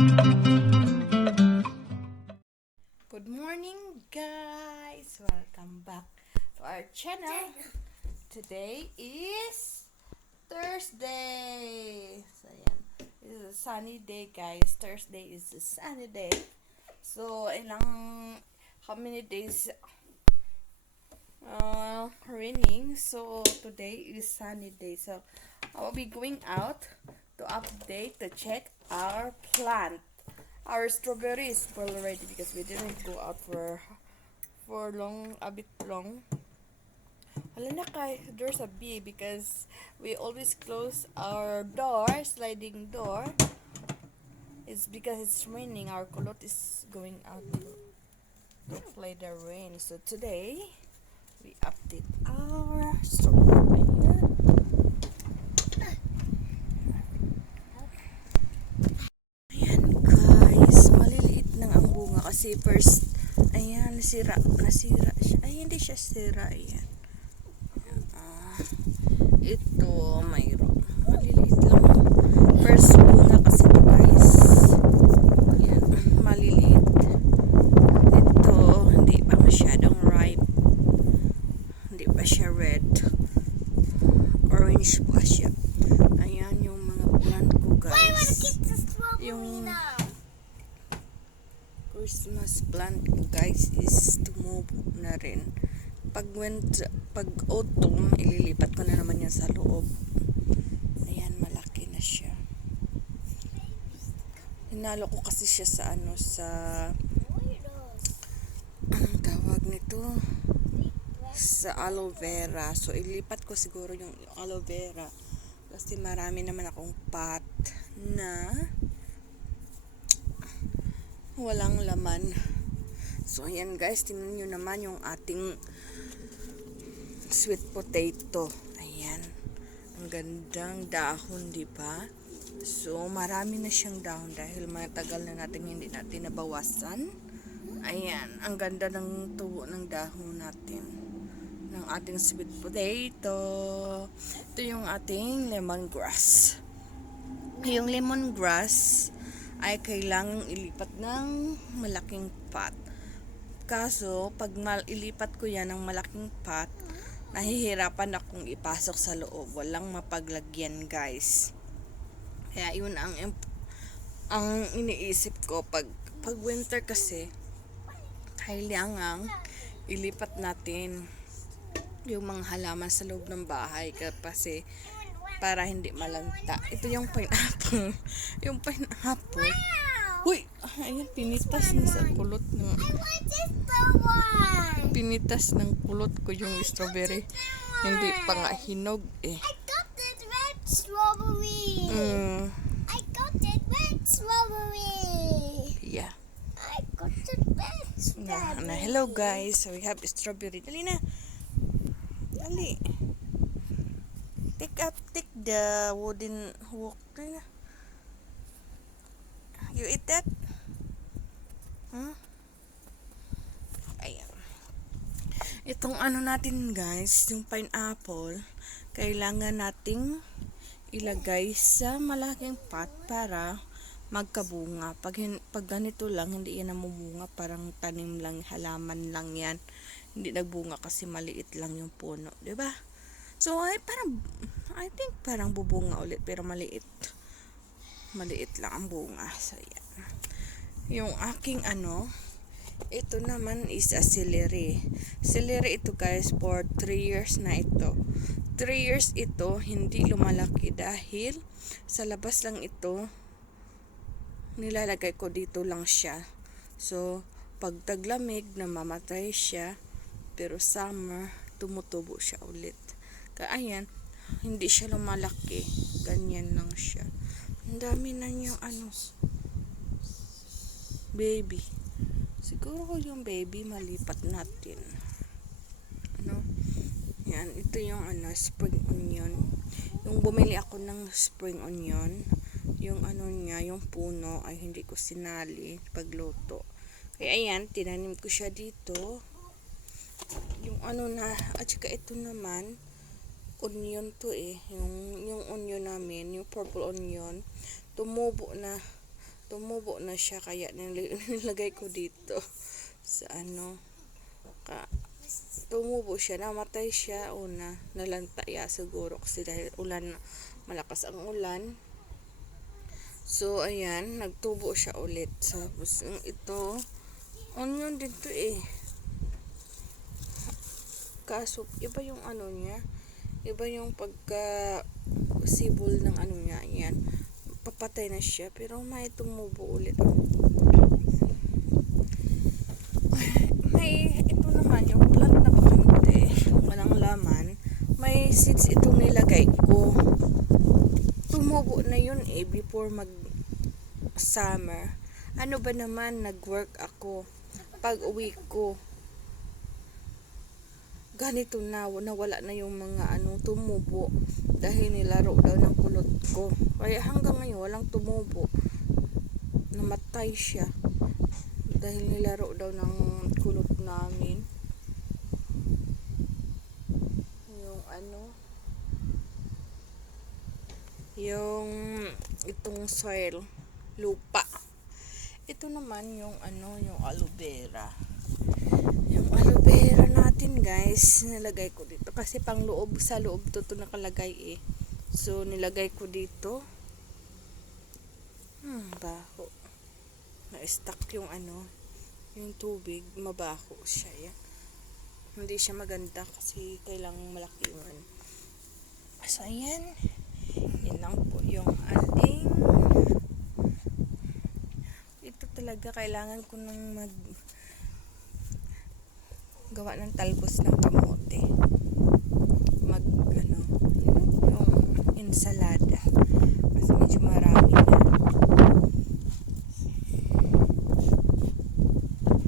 Good morning, guys! Welcome back to our channel. Today is Thursday. So, ayan. This is a sunny day, guys. Thursday is a sunny day. So, how many days raining. So, today is sunny day. So, I will be going out to update, to check our plant. Our strawberry is full already because we didn't go out for a bit long. Hala na kay, there's a bee because we always close our door, sliding door. It's because it's raining. Our kulot is going out to play the rain. So today, we update our strawberry. Kasi first, ayan, nasira siya. Ay, hindi siya sira, ayan. Ito, mayroon. Maliliit lang. First bunga kasi ito, guys. Ayan, maliliit. Ito, hindi pa masyadong ripe. Hindi pa siya red. Orange pa siya. Ayan, yung mga plant ko, guys. Yung Christmas plant ko, guys, is tumubo na rin. Pag autumn, ililipat ko na naman yan sa loob. Ayan, malaki na siya. Hinalo ko kasi siya sa anong tawag nito? Sa aloe vera. So, ilipat ko siguro yung aloe vera. Kasi marami naman akong pot na walang laman. So, ayan, guys, tingnan nyo naman yung ating sweet potato. Ayan. Ang gandang dahon, di ba? So, marami na siyang dahon dahil matagal na hindi natin nabawasan. Ayan. Ang ganda ng tubo ng dahon natin. Ng ating sweet potato. Ito yung ating lemongrass. Yung lemongrass ay kailangang ilipat ng malaking pot. Kaso, pag ilipat ko yan ng malaking pot, nahihirapan akong ipasok sa loob. Walang mapaglagyan, guys. Kaya yun ang iniisip ko. Pag winter kasi, kailangang ilipat natin yung mga halaman sa loob ng bahay. Kasi, para hindi malanta. Ito yung pineapple. Yung pineapple. Uy! Ayan, pinitas na sa kulot ng... Pinitas ng kulot ko yung strawberry. Hindi pa nga hinog eh. I got that red strawberry. I got that red strawberry. Yeah. I got that red strawberry. Hello guys. So we have strawberry. Dali na. Dali. Take the wooden hook. You eat that? Ayan. Itong ano natin, guys, yung pineapple, kailangan nating ilagay sa malaking pot para magkabunga. Pag ganito lang, hindi yan namubunga. Parang tanim lang, halaman lang yan. Hindi nagbunga kasi maliit lang yung puno. Diba? So, I think parang bubunga ulit pero maliit. Maliit lang ang bunga. So, yan. Yung aking ito naman is a celery. Celery ito, guys, for 3 years na ito. 3 years ito, hindi lumalaki dahil sa labas lang ito, nilalagay ko dito lang siya. So, pag taglamig, namamatay siya. Pero summer, tumutubo siya ulit. Kaya ayan, hindi siya lumalaki. Ganyan lang siya. Ang dami na niyang baby. Siguro ko yung baby malipat natin. Yan, ito yung spring onion. Yung bumili ako ng spring onion, yung niya, yung puno ay hindi ko sinali pagluto. Kaya ayan, tinanim ko siya dito. Yung at saka ito naman, onion to eh. Yung onion namin, yung purple onion, tumubo na tumubo na siya kaya nilagay ko dito sa ano. Tumubo siya, namatay siya una, nalantaya siguro kasi dahil ulan, malakas ang ulan. So ayan, nagtubo siya ulit. Tapos ito, onion dito eh. Kaso iba yung ano niya, iba yung pagka sibol ng ano niya. Ayan, papatay na siya pero may tumubo ulit. May ito naman yung plant na bakante, walang laman. May seeds itong nilagay ko. Tumubo na yun eh before mag summer. Ano ba naman, nag-work ako. Pag uwi ko, ganito na, nawala na yung mga ano, tumubo. Dahil nilaro daw ng kulot ko. Kaya hanggang ngayon, walang tumubo. Namatay siya. Dahil nilaro daw ng kulot namin. Yung ano, yung itong soil, lupa. Ito naman yung ano, yung aloe vera. Yung aloe vera natin guys, nilagay ko dito kasi pang loob, sa loob to nakalagay eh. So nilagay ko dito. Baho. Na-stuck yung ano, yung tubig, mabaho siya yan. Hindi siya maganda kasi kailangang malaki yung ano. So ayan, yun lang po yung ating, ito talaga kailangan ko nang gawa ng talbos ng kamote, mag ano, yung ensalada kasi medyo marami na.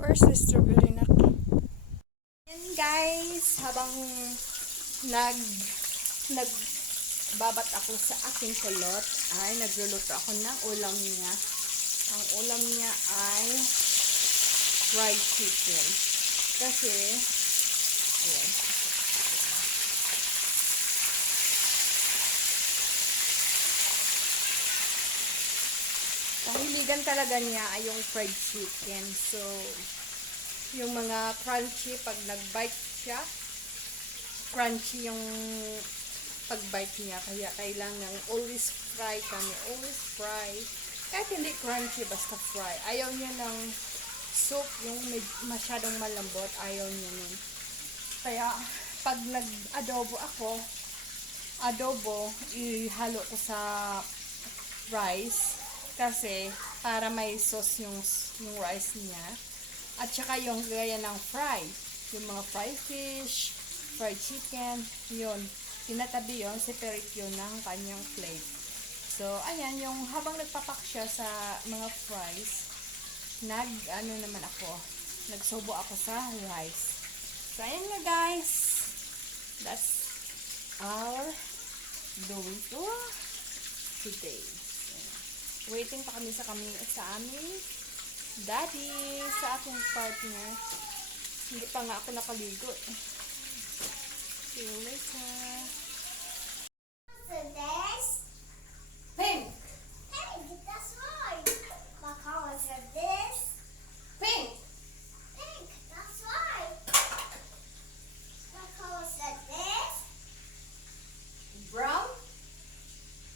Where's the strawberry na? Yan guys, habang nagbabat ako sa aking kulot ay nagluluto ako ng ulam niya. Ang ulam niya ay fried chicken. Kasi, ayan. Kahiligan talaga niya ay yung fried chicken. So, yung mga crunchy, pag nag-bite siya, crunchy yung pag-bite niya. Kaya kailangan always fry kami. Always fry. Kahit hindi crunchy, basta fry. Ayaw niya ng soup, yung masyadong malambot, ayaw niya nun. Kaya, pag nag-adobo ako, ihalo ko sa rice, kasi, para may sauce yung rice niya. At saka yung gaya ng fry, yung mga fried fish, fried chicken, yun. Tinatabi yun, separate yun ng kanyang plate. So, ayan, yung habang nagpapak siya sa mga fries, nagsubo ako sa rice. So, ayan nga guys. That's our doing for today. So, waiting pa kami sa aming daddy, sa aking partner. Hindi pa nga ako nakaligo. See you later. So this? Pink! Hey, that's right. What color is this? Pink! Pink, that's right. What color is this? Brown?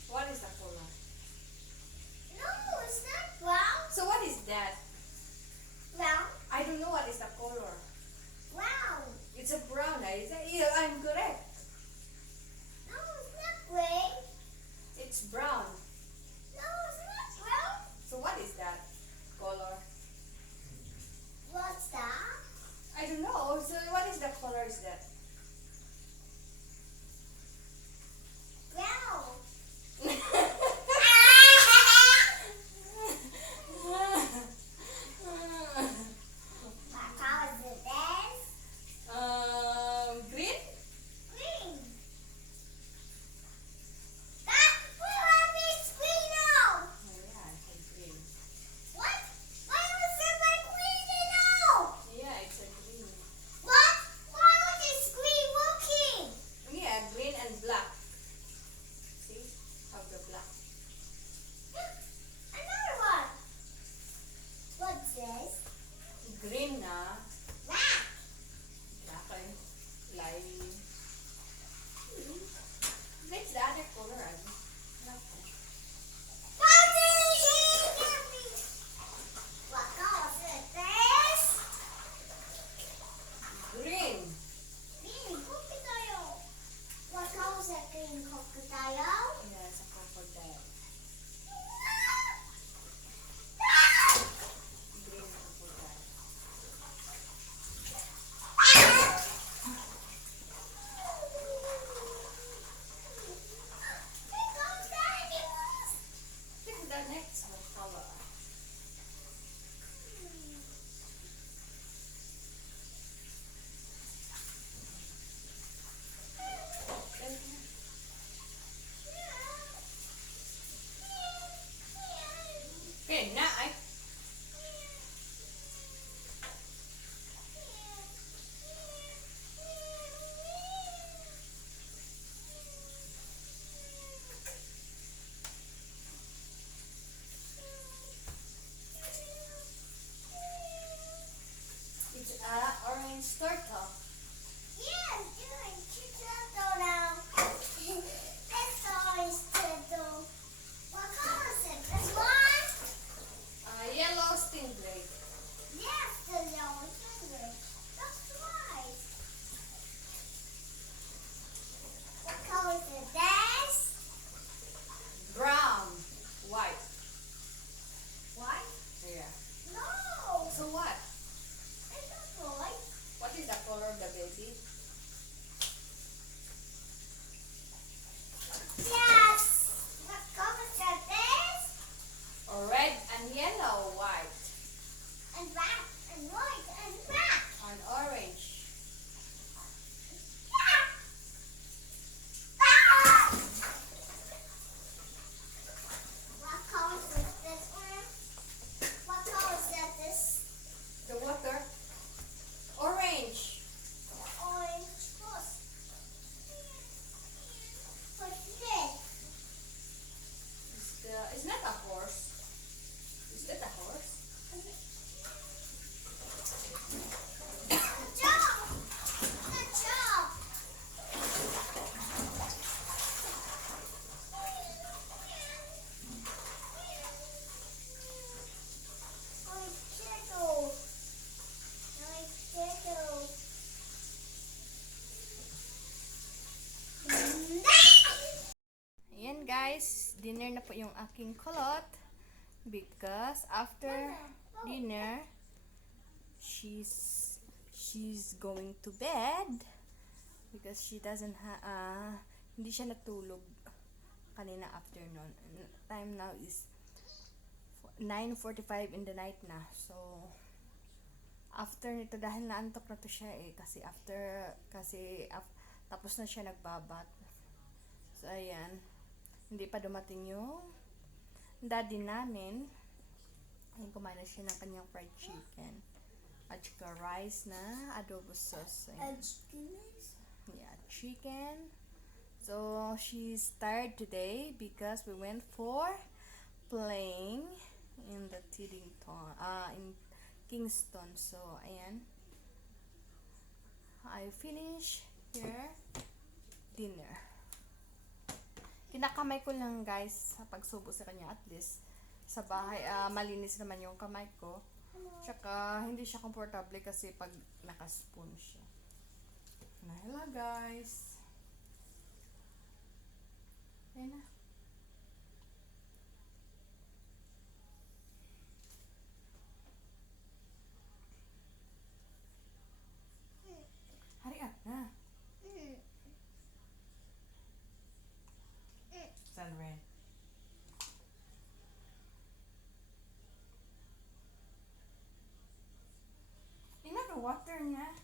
What is the color? No, it's not brown. So what is that? Brown. I don't know what is the color. Brown. It's a brown. Yeah, I'm correct. It's not a horse. Is that a horse? Jump! Good job! Ayan guys, dinner na po yung aking kulot. Because after dinner, she's going to bed. Because she doesn't hindi siya natulog kanina afternoon. Time now is 9:45 in the night na. So, after nito, dahil naantok na to siya tapos na siya nagbabat. So, ayan. Hindi pa dumating yung daddy namin. Ayun, kumain na siya ng kanyang fried chicken. At saka rice na adobo sauce. Ayan. Yeah, chicken. So, she's tired today because we went for playing in the in Kingston. So, ayan. I finish here dinner. Kinakamay ko lang guys sa pagsubo sa kanya, at least sa bahay malinis naman yung kamay ko. Tsaka hindi siya komportable kasi pag nakaspoon siya. Hello guys. Ayan na. Hurry up na. Sunred. Enough water na.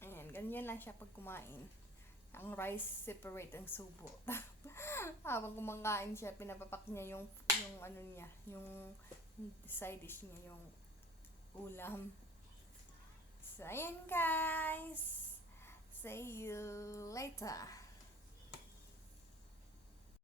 Ayan, ganyan lang siya pag kumain. Ang rice separate ang subo. Habang kumakain siya, pinapapak niya yung ano niya, yung side dish niya, yung ulam. So, ayan guys. See you later.